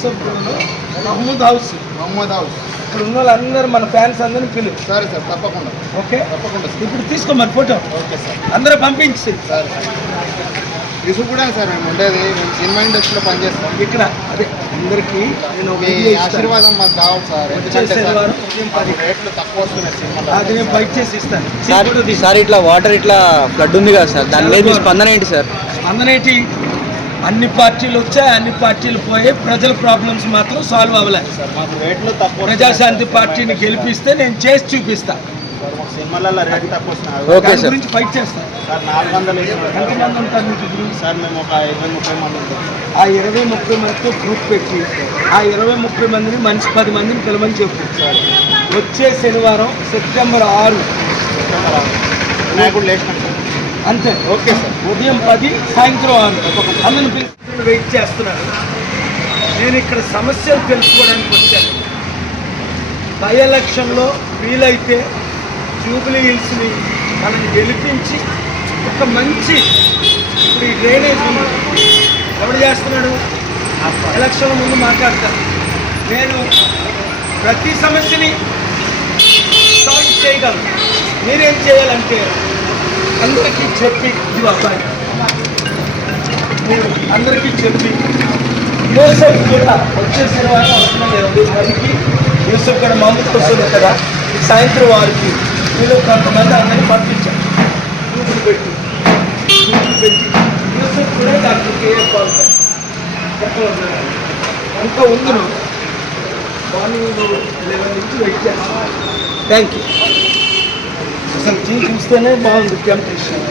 Yusuf Mohammed house ఇక్కడ ఉన్న వాళ్ళందరూ మన ఫ్యాన్స్ అందరినీ పిలు. సరే సార్, తప్పకుండా. ఓకే, తప్పకుండా. ఇప్పుడు తీసుకో మరి ఫోటో. ఓకే సార్, అందరూ పంపించి. సరే యూసుఫ్ కూడా సార్ మేము ఉండేది, మేము సినిమా ఇండస్ట్రీలో పనిచేస్తాం ఇక్కడ. అదే అందరికీ నేను మీ ఆశీర్వాదం మాకు కావాలి సార్. రేట్లు తక్కువ వస్తున్నాయి సినిమాలో. అది నేను బైక్ చేసి ఇస్తాను సార్. ఇట్లా వాటర్ ఇట్లా ఫ్లడ్ ఉంది కదా సార్, దాని మీద మీ స్పందన ఏంటి సార్? స్పందన ఏంటి? అన్ని పార్టీలు వచ్చాయి, అన్ని పార్టీలు పోయి ప్రజల ప్రాబ్లమ్స్ మాత్రం సాల్వ్ అవ్వలేదు సార్. మాకు రేట్లు తక్కువ. ప్రజాశాంతి పార్టీని గెలిపిస్తే నేను చేసి చూపిస్తాను. సినిమాలలో రేట్ తక్కువ వస్తున్నాయి. ఓకే సార్, గురించి ఫైట్ చేస్తాను సార్. 400 ఎంతమంది ఉంటారు మీకు గురించి? సార్ మేము ఒక 20-30 మంది ఉంటాం. ఆ 20-30 మందితో గ్రూప్ పెట్టి ఆ 20-30 మందిని మనిషి 10 మందిని పిలవని చెప్పు. వచ్చే శనివారం సెప్టెంబర్ 6 వినాయకుడు లేచినాం సార్. అంతే. Okay sir. ఉదయం 10 సాయంత్రం 6 అందరిని పిలుచుకుని వెయిట్ చేస్తున్నాను. నేను ఇక్కడ సమస్యలు తెలుసుకోవడానికి వచ్చాను. బై ఎలక్షన్లో వీలైతే జూబ్లీ హిల్స్ని మనం గెలిపించి ఒక మంచి, ఇప్పుడు ఈ డ్రైనేజ్ ఎవడు చేస్తున్నాడు? ఎలక్షన్ల ముందు మాట్లాడతాను. నేను ప్రతి సమస్యని సాల్వ్ చేయగలను. మీరేం చేయాలంటే అందరికీ చెప్పి, ఇది అబ్బాయి మీరు అందరికీ చెప్పి యూసఫ్ కూడా వచ్చే శనివారం వస్తున్నాం కదా, మనకి యూసఫ్ కూడా మామూలు వస్తుంది కదా, సాయంత్రం వారికి మీరు కొంతమంది అందరినీ పంపించారు. గ్రూపులు పెట్టి యూసఫ్ కూడా డాక్టర్ కేఎఫ్ ఇంకా ఉంది. మార్నింగ్ 11 నుంచి వెయిట్ చేస్తాను. Thank you. అసలు చూస్తేనే బాగుంది టెంప్టేషన్.